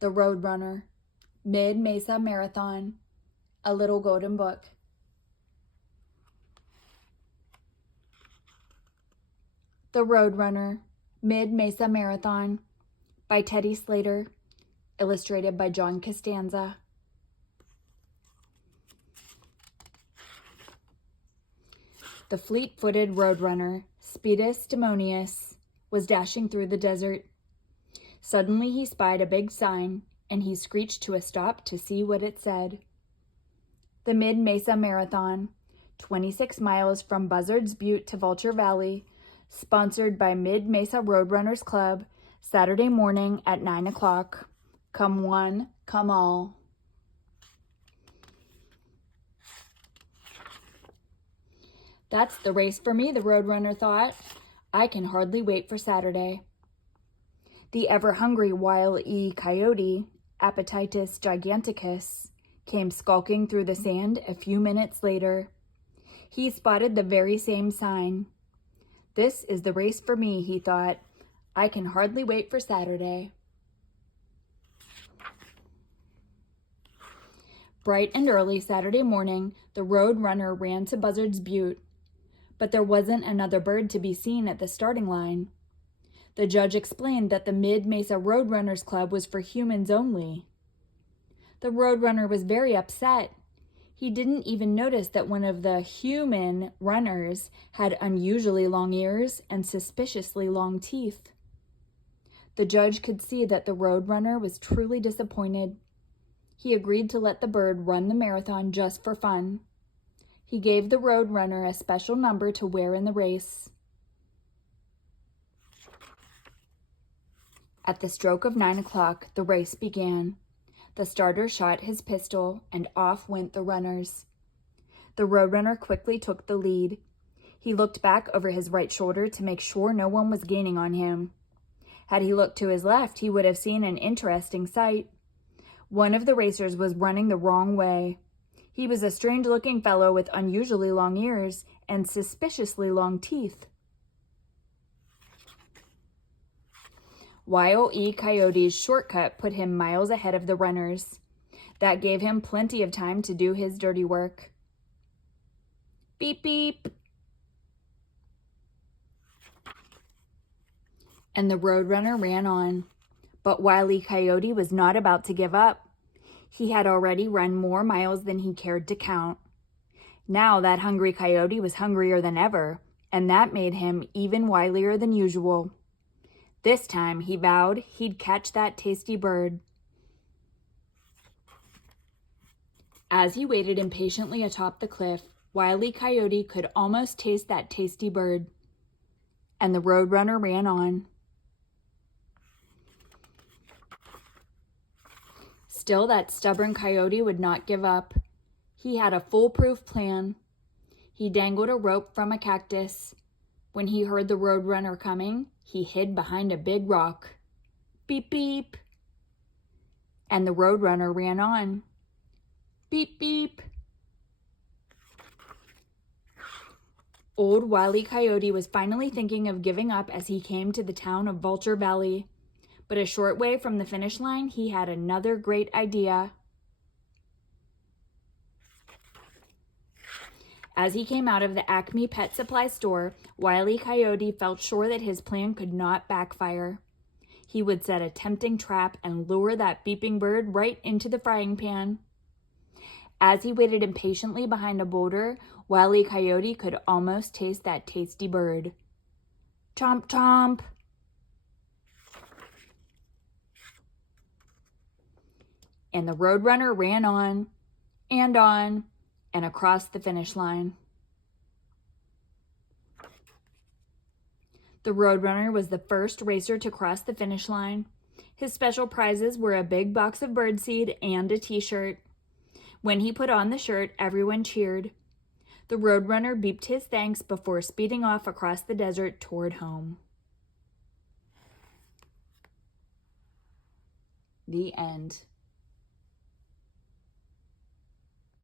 The Roadrunner, Mid-Mesa Marathon, A Little Golden Book. The Roadrunner, Mid-Mesa Marathon, by Teddy Slater, illustrated by Costanza. The fleet-footed roadrunner, Spedus Demonius, was dashing through the desert. Suddenly he spied a big sign, and he screeched to a stop to see what it said. The Mid-Mesa Marathon, 26 miles from Buzzards Butte to Vulture Valley, sponsored by Mid-Mesa Roadrunners Club, Saturday morning at 9 o'clock. Come one, come all. That's the race for me, the Roadrunner thought. I can hardly wait for Saturday. The ever-hungry Wile E. Coyote, Appetitus giganticus, came skulking through the sand a few minutes later. He spotted the very same sign. This is the race for me, he thought. I can hardly wait for Saturday. Bright and early Saturday morning, the Roadrunner ran to Buzzards Butte, but there wasn't another bird to be seen at the starting line. The judge explained that the Mid-Mesa Roadrunners Club was for humans only. The Roadrunner was very upset. He didn't even notice that one of the human runners had unusually long ears and suspiciously long teeth. The judge could see that the Roadrunner was truly disappointed. He agreed to let the bird run the marathon just for fun. He gave the Roadrunner a special number to wear in the race. At the stroke of 9 o'clock, the race began. The starter shot his pistol, and off went the runners. The Roadrunner quickly took the lead. He looked back over his right shoulder to make sure no one was gaining on him. Had he looked to his left, he would have seen an interesting sight. One of the racers was running the wrong way. He was a strange-looking fellow with unusually long ears and suspiciously long teeth. Wile E. Coyote's shortcut put him miles ahead of the runners. That gave him plenty of time to do his dirty work. Beep, beep. And the Roadrunner ran on. But Wile E. Coyote was not about to give up. He had already run more miles than he cared to count. Now that hungry coyote was hungrier than ever, and that made him even wilier than usual. This time, he vowed, he'd catch that tasty bird. As he waited impatiently atop the cliff, Wile E. Coyote could almost taste that tasty bird. And the Roadrunner ran on. Still, that stubborn coyote would not give up. He had a foolproof plan. He dangled a rope from a cactus. When he heard the Roadrunner coming, he hid behind a big rock. Beep, beep. And the Roadrunner ran on. Beep, beep. Old Wile E. Coyote was finally thinking of giving up as he came to the town of Vulture Valley. But a short way from the finish line, he had another great idea. As he came out of the Acme Pet Supply store, Wile E. Coyote felt sure that his plan could not backfire. He would set a tempting trap and lure that beeping bird right into the frying pan. As he waited impatiently behind a boulder, Wile E. Coyote could almost taste that tasty bird. Chomp, chomp! And the Roadrunner ran on, and across the finish line. The Roadrunner was the first racer to cross the finish line. His special prizes were a big box of birdseed and a t-shirt. When he put on the shirt, everyone cheered. The Roadrunner beeped his thanks before speeding off across the desert toward home. The end.